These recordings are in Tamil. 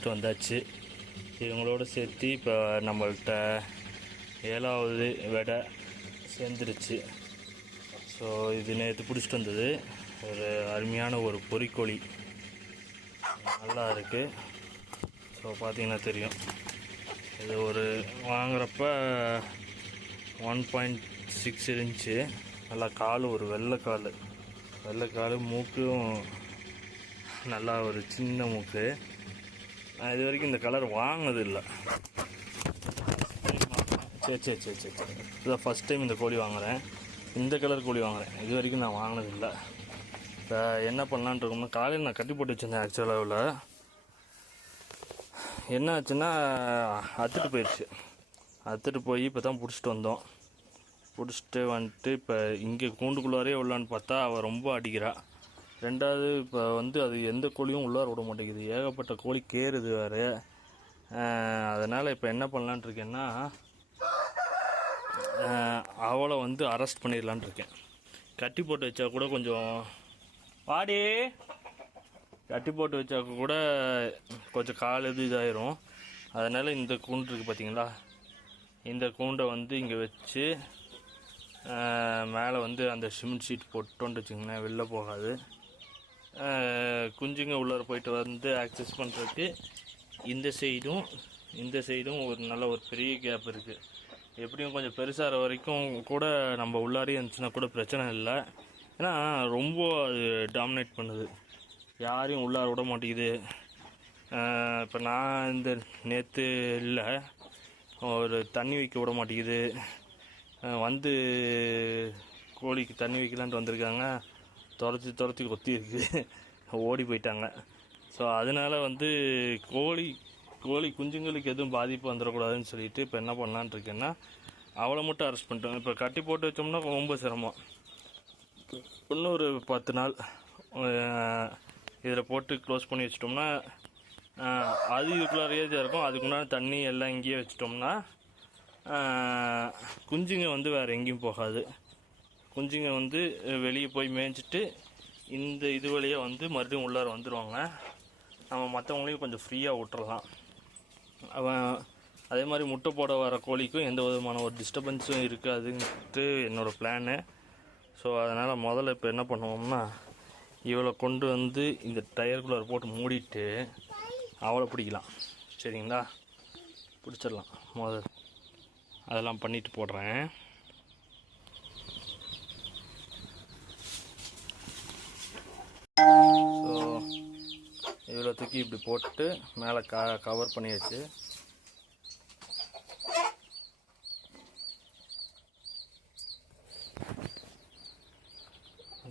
முடிச்சுட்டு வந்தாச்சு. இவங்களோட சேர்த்து இப்போ நம்மள்கிட்ட ஏழாவது விடை சேர்ந்துருச்சு. ஸோ இது நேற்று பிடிச்சிட்டு வந்தது. ஒரு அருமையான ஒரு பொறிக்கொழி. நல்லா இருக்குது ஸோ பார்த்தீங்கன்னா தெரியும். இது ஒரு வாங்குறப்ப ஒன் பாயிண்ட் சிக்ஸ் இருந்துச்சு. நல்லா கால் ஒரு வெள்ளைக்கால் வெள்ளைக்கால் மூக்கும் நல்லா ஒரு சின்ன மூக்கு. நான் இது வரைக்கும் இந்த கலர் வாங்கினது இல்லை சரி சரி சரி சரி சரி இதான் ஃபஸ்ட் டைம் இந்த கோழி வாங்குகிறேன் இந்த கலர் கோழி வாங்குகிறேன் இது வரைக்கும் நான் வாங்கினது இல்லை இப்போ என்ன பண்ணலான்ட்டு இருக்கோம்னா காலையில் நான் கட்டி போட்டு வச்சுருந்தேன் உள்ள. என்ன ஆச்சுன்னா அத்துட்டு போயிடுச்சு அத்துட்டு போய் இப்போ தான் பிடிச்சிட்டு வந்தோம். பிடிச்சிட்டு வந்துட்டு இப்போ இங்கே கூண்டுக்குள்ளாரே உள்ளான்னு பார்த்தா அவள் ரொம்ப அடிக்கிறாள் ரெண்டாவது இப்போ வந்து அது எந்த கோழியும் உள்ளார விட மாட்டேங்குது. ஏகப்பட்ட கோழி கேறுது வேறு. அதனால் இப்போ என்ன பண்ணலான்ட்டு இருக்கேன்னா அவளை வந்து அரெஸ்ட் பண்ணிடலான்ட்டு இருக்கேன். கட்டி போட்டு வச்சா கூட கொஞ்சம் வாடி! கட்டி போட்டு வச்சா கூட கொஞ்சம் கால் இது இதாயிரும். அதனால் இந்த கூண்டு இருக்குது பார்த்தீங்களா இந்த கூண்டை வந்து இங்கே வச்சு மேலே வந்து அந்த சிமெண்ட் ஷீட் போட்டோன்னு வச்சுக்கோங்களேன் வெளில போகாது. குஞ்சுங்க உள்ளார போயிட்டு வந்து ஆக்சஸ் பண்ணுறதுக்கு இந்த சைடும் இந்த சைடும் ஒரு நல்ல ஒரு பெரிய கேப் இருக்குது எப்படியும் கொஞ்சம் பெருசாகிற வரைக்கும் கூட நம்ம உள்ளாரே இருந்துச்சுன்னா கூட பிரச்சனை இல்லை. ஏன்னா ரொம்ப அது டாமினேட் பண்ணுது. யாரையும் உள்ளார விட மாட்டேங்குது. இப்போ நான் இந்த நேற்று இல்லை ஒரு தண்ணி வைக்க விட மாட்டேங்குது. வந்து கோழிக்கு தண்ணி வைக்கலான்ட்டு வந்திருக்காங்க. துரத்தி துரத்தி கொத்தி இருக்கு ஓடி போயிட்டாங்க. ஸோ அதனால வந்து கோழி கோழி குஞ்சுங்களுக்கு எதுவும் பாதிப்பு வந்துடக்கூடாதுன்னு சொல்லிட்டு இப்போ என்ன பண்ணலான்னு இருக்கேன்னா அவளை மட்டும் அரெஸ்ட் பண்ணிட்டோம். இப்போ கட்டி போட்டு வச்சோம்னா ரொம்ப சிரமம். இன்னும் ஒரு பத்து நாள் இதில் போட்டு க்ளோஸ் பண்ணி வச்சிட்டோம்னா அது இதுக்குள்ளாரையே தான் இருக்கும். அதுக்குண்டான தண்ணி எல்லாம் இங்கேயே வச்சிட்டோம்னா குஞ்சுங்க வந்து வேறு எங்கேயும் போகாது. குஞ்சுங்க வந்து வெளியே போய் மேய்ஞ்சிட்டு இந்த இது வழியாக வந்து மறுபடியும் உள்ளார வந்துடுவாங்க நம்ம மற்றவங்களையும் கொஞ்சம் ஃப்ரீயாக விட்டுறலாம். அவன் அதே மாதிரி முட்டை போட வர கோழிக்கும் எந்த விதமான ஒரு டிஸ்டர்பன்ஸும் இருக்காதுன்ட்டு என்னோடய பிளானு ஸோ அதனால் முதல்ல இப்போ என்ன பண்ணுவோம்னா இவளை கொண்டு வந்து இந்த டயர்குள்ளே போட்டு மூடிட்டு அவளை பிடிக்கலாம். சரிங்களா? பிடிச்சிடலாம். முதல். அதெல்லாம் பண்ணிட்டு போடுறேன் ஸோ இவ்வளோ தூக்கி இப்படி போட்டு மேலே க கவர் பண்ணியாச்சு.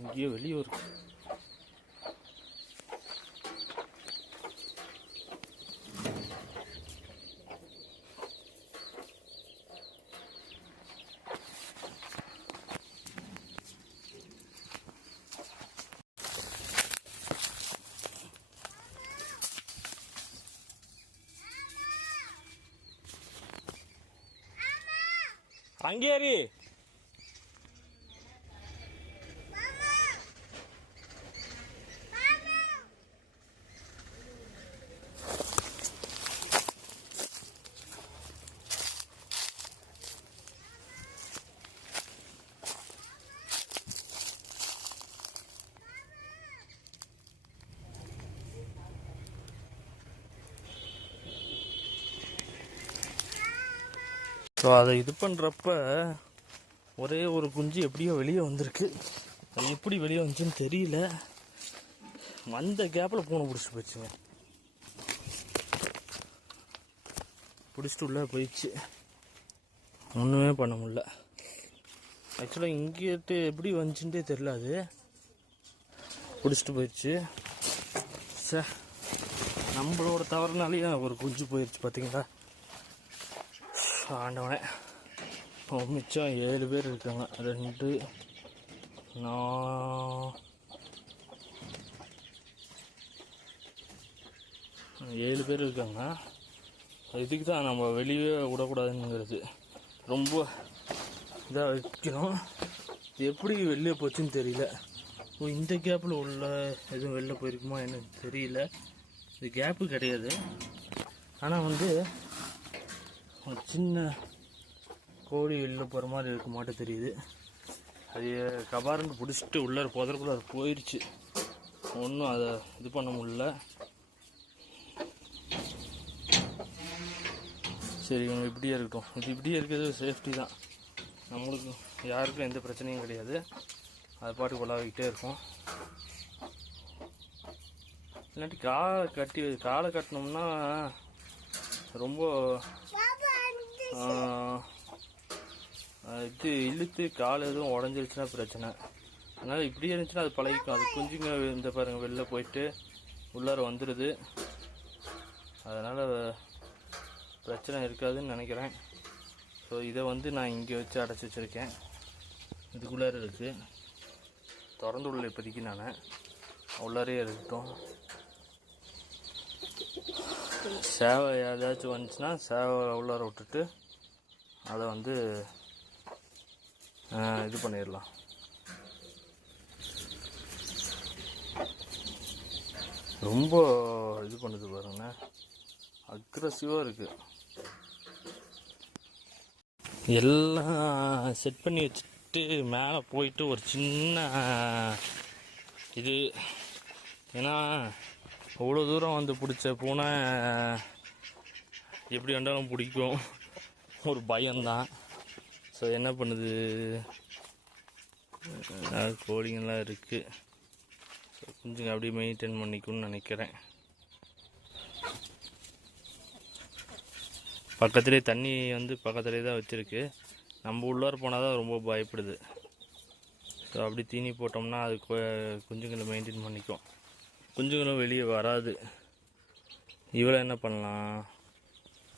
இங்கேயே வெளியே இருக்கு. Hangeri. ஸோ அதை இது பண்ணுறப்ப ஒரே ஒரு குஞ்சு எப்படியோ வெளியே வந்திருக்கு. அது எப்படி வெளியே வந்துச்சுன்னு தெரியல. வந்த கேப்பில் பூனை பிடிச்சி போச்சுங்க பிடிச்சிட்டு உள்ளே போயிடுச்சு. ஒன்றுமே பண்ண முடியல. ஆக்சுவலாக இங்கேட்டு எப்படி வந்துச்சுன்ட்டே தெரில அது. பிடிச்சிட்டு போயிடுச்சு. சே நம்மளோட தவறுனாலேயே ஒரு குஞ்சு போயிடுச்சு பார்த்தீங்களா ஆண்டவனே. இப்போ மிச்சம் ஏழு பேர் இருக்காங்க. ரெண்டு நான் ஏழு பேர் இருக்காங்க. இதுக்கு தான் நம்ம வெளியே விடக்கூடாதுங்கிறது. ரொம்ப இதாக வைக்கணும் இது எப்படி வெளியே போச்சுன்னு தெரியல. ஓ இந்த கேப்பில் உள்ள எதுவும் வெளில போயிருக்குமா எனக்கு தெரியல. இது கேப்பு கிடையாது. ஆனால் வந்து ஒரு சின்ன கோழி வெளில போகிற மாதிரி இருக்க மாட்டே தெரியுது. அது கபாரன்னு பிடிச்சிட்டு உள்ளார அது போயிடுச்சு ஒன்றும் அதை இது பண்ண முடியல. சரி இவங்க இப்படியே இருக்கட்டும். இது இப்படியே இருக்கிறது சேஃப்டி தான். நம்மளுக்கு யாருக்கும் எந்த பிரச்சனையும் கிடையாது. அது பாட்டுக்கு கொள்ளாவிக்கிட்டே இருக்கும். இல்லாட்டி காலை கட்டி காலை கட்டினோம்னா ரொம்ப இது இழுத்து கால் எதுவும் உடஞ்சிருச்சுன்னா பிரச்சனை. அதனால் இப்படி இருந்துச்சுன்னா அது பழகிக்கும். அது குஞ்சுங்க இந்த பாருங்கள் வெளில போயிட்டு உள்ளார வந்துடுது அதனால் பிரச்சனை இருக்காதுன்னு நினைக்கிறேன். ஸோ இதை வந்து நான் இங்கே வச்சு அடைச்சி வச்சுருக்கேன். இதுக்குள்ளார இருக்குது திறந்து உள்ள இப்போதைக்கு நான். உள்ளாரே இருக்கட்டும். சேவை ஏதாச்சும் வந்துச்சுன்னா சேவை உள்ளார விட்டுட்டு அதை வந்து இது பண்ணிடலாம். ரொம்ப இது பண்ணுது பாருங்க அக்ரஸிவாக இருக்குது எல்லாம் செட் பண்ணி வச்சுட்டு மேலே போயிட்டு ஒரு சின்ன இது. ஏன்னா அவ்வளோ தூரம் வந்து பிடிச்ச பூனை எப்படி வேண்டாலும் பிடிக்கும். ஒரு பயம்தான். ஸோ என்ன பண்ணுது? கோழிங்கெல்லாம் இருக்குது ஸோ கொஞ்சம் அப்படியே மெயின்டைன் பண்ணிக்கணும்னு நினைக்கிறேன். பக்கத்துலேயே தண்ணி வந்து பக்கத்துலேயே தான் வச்சுருக்கு. நம்ம உள்ளார போனால் தான் ரொம்ப பயப்படுது. ஸோ அப்படி தீனி போட்டோம்னா அது குஞ்சுங்களை மெயின்டைன் பண்ணிக்கும். குஞ்சுகளும் வெளியே வராது. இவளை என்ன பண்ணலாம்?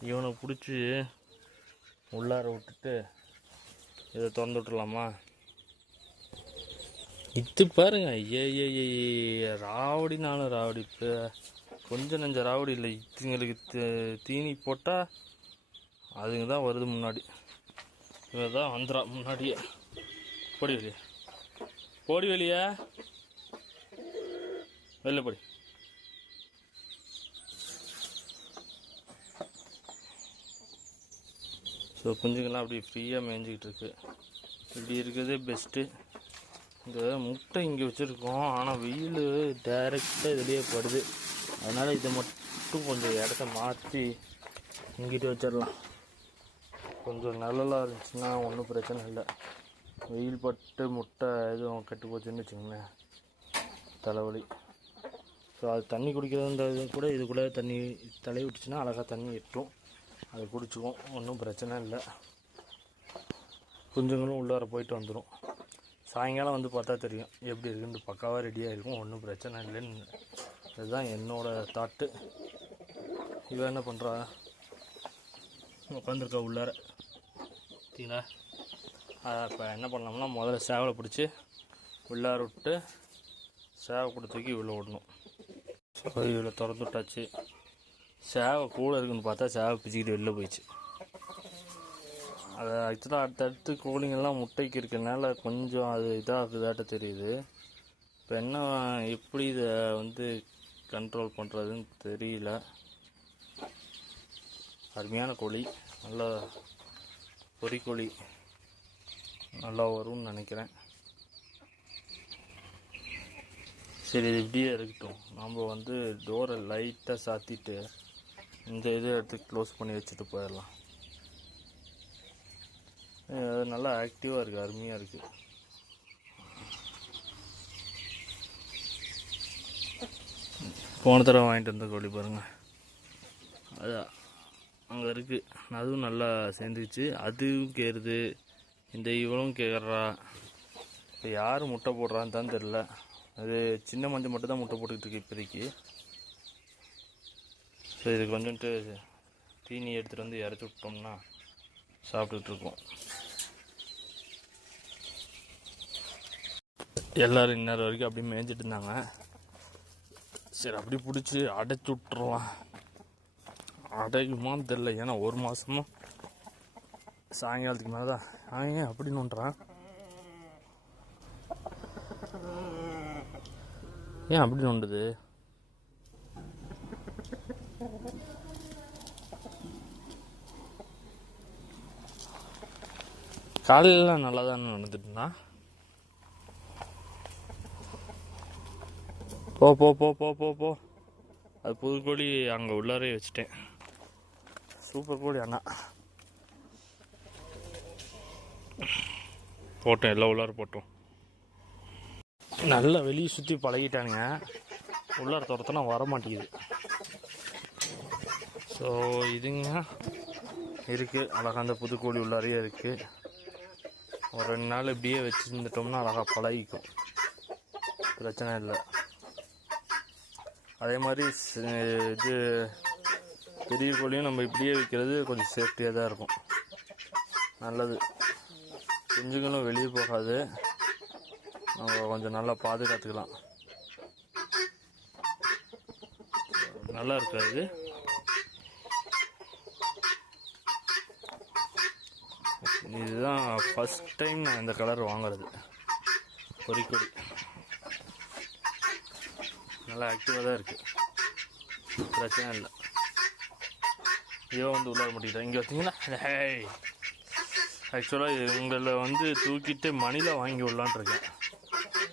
இவனை பிடிச்சி உள்ளார விட்டுட்டு இதை திறந்து விட்டுலாமா இது பாருங்க. ஏ ஏ ராவடி நானும் ராவடி. இப்போ கொஞ்சம் நெஞ்ச ராவடி இல்லை. இதுங்களுக்கு தீனி போட்டால் அதுங்க தான் வருது முன்னாடி. இவ தான் வந்துடா முன்னாடியே. போடி வெளியே. போடி வெளியே. வெளில போடி. ஸோ குஞ்சுங்கள்லாம் அப்படி ஃப்ரீயாக மேய்ஞ்சிக்கிட்டு இருக்கு. இப்படி இருக்கிறதே பெஸ்ட்டு இந்த முட்டை இங்கே வச்சுருக்கோம். ஆனால் வெயில் டைரெக்டாக இதுலேயே படுது. அதனால் இதை மட்டும் கொஞ்சம் இடத்த மாற்றி இங்கிட்டு வச்சிடலாம். கொஞ்சம் நிழலாக இருந்துச்சுன்னா ஒன்றும் பிரச்சனை இல்லை. வெயில் பட்டு முட்டை எதுவும் கட்டி போச்சுன்னு வச்சுக்கோங்களேன். தலைவலி. ஸோ அது தண்ணி குடிக்கிறதுன்றது கூட இதுக்குள்ளே தண்ணி தலை விட்டுச்சுன்னா அழகாக தண்ணி எட்டும். அதை குடிச்சுக்கும் ஒன்றும் பிரச்சனை இல்லை. குஞ்சுங்களும் உள்ளார போயிட்டு வந்துடும் சாயங்காலம் வந்து பார்த்தா தெரியும். எப்படி இருக்குன்னு பக்காவாக ரெடியாக இருக்கும் ஒன்றும் பிரச்சனை இல்லைன்னு. இதுதான் என்னோடய தாட்டு இவன் என்ன பண்ணுறா உட்காந்துருக்கா உள்ளார. பார்த்தீங்களா இப்போ என்ன பண்ணோம்னா முதல்ல சேவலை பிடிச்சி உள்ளார விட்டு சேவை கொடுத்து தூக்கி உள்ளே விடணும் ஸோ திறந்து விட்டாச்சு சேவை கூட இருக்குன்னு பார்த்தா சேவை பிச்சுக்கிட்டு வெளில போயிடுச்சு. அது ஆக்சுவலாக அடுத்தடுத்து கோழிங்கெல்லாம் முட்டைக்கு இருக்கிறனால கொஞ்சம் அது இதாகுதாட்ட தெரியுது. இப்போ என்ன எப்படி இதை வந்து கண்ட்ரோல் பண்ணுறதுன்னு தெரியல. அருமையான கோழி நல்லா பொறிக்கோழி நல்லா வரும்னு நினைக்கிறேன். சரி இது இப்படியே இருக்கட்டும் நம்ம வந்து டோரை லைட்டாக சாத்திட்டு இந்த இதை எடுத்து க்ளோஸ் பண்ணி வச்சுட்டு போயிடலாம். அது நல்லா ஆக்டிவாக இருக்குது அருமையாக இருக்குது போன தடவை வாங்கிட்டு வந்த கோழி பாருங்கள் அதான் அங்கே இருக்குது அதுவும் நல்லா சேர்ந்துச்சு அதுவும் கேருது. இந்த இவளும் கேட்குறா இப்போ யார் முட்டை போடுறான்னு தான் தெரில அது சின்ன மஞ்சள் மட்டும் தான் முட்டை போட்டுக்கிட்டு இருக்கு இப்போதைக்கு. ஸோ இது கொஞ்சோன்ட்டு தீனி எடுத்துகிட்டு வந்து இறச்சி விட்டோம்னா சாப்பிட்டுட்டு இருக்கோம். எல்லோரும் இந்நேரம் வரைக்கும் அப்படியே மேய்ஞ்சிட்டு இருந்தாங்க. சரி அப்படி பிடிச்சி அடைச்சி விட்டுறலாம். அடைக்குமான்னு தெரில ஏன்னா ஒரு மாதமும் சாயங்காலத்துக்கு மேலே தான் அவன் ஏன் அப்படி ஏன் அப்படி நோண்டுது காலையிலலாம் நல்லா தானே நடந்துட்டுனா? போ போ போ போ போ போ. அது புது கோழி அங்கே உள்ளாரே வச்சுட்டேன். சூப்பர் கோழி அண்ணா. போட்டோம் எல்லாம் உள்ளார போட்டோம். நல்லா வெளியே சுற்றி பழகிட்டானுங்க. உள்ளார துரத்துனா வர மாட்டேங்குது ஸோ இதுங்க. இருக்குது அழகாக அந்த புதுக்கோழி உள்ளாரையே இருக்குது ஒரு ரெண்டு நாள் இப்படியே வச்சுருந்துட்டோம்னா அழகாக பழகிக்கும். பிரச்சனை இல்லை. அதே மாதிரி இது பெரிய கோழியும் நம்ம இப்படியே வைக்கிறது கொஞ்சம் சேஃப்டியாக தான் இருக்கும். நல்லது. குஞ்சுங்களும் வெளியே போகாது. நம்ம கொஞ்சம் நல்லா பாதுகாத்துக்கலாம். நல்லா இருக்காது இதுதான் ஃபஸ்ட் டைம் நான் இந்த கலர் வாங்குறது. பொறிக்கொடி நல்லா ஆக்டிவாக தான் இருக்குது பிரச்சனை இல்லை. இவன் வந்து உள்ளார மாட்டேங்கிறான் இங்கே பார்த்தீங்களா ஹேய். ஆக்சுவலாக இவங்களை வந்து தூக்கிட்டு மணிலா வாங்கி விடலான்னு இருக்கேன்.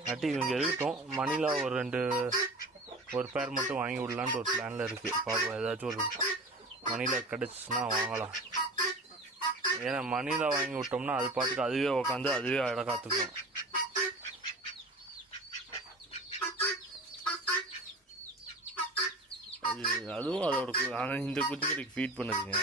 நட்டி இவங்க இருக்கட்டும். மணிலா ஒரு ரெண்டு ஒரு பேர் மட்டும் வாங்கி விடலான்ட்டு ஒரு பிளானில் இருக்குது பார்ப்போம் ஏதாச்சும் ஒரு மணிலா கிடச்சிச்சுன்னா வாங்கலாம். ஏன்னா மணிலா வாங்கி விட்டோம்னா அது பாட்டுக்கு அதுவே உட்காந்து அதுவே அழகாத்துக்கும் காத்துக்கும். அதுவும் அதோட இந்த குஞ்சுங்களுக்கு ஃபீட் பண்ணுதுங்க.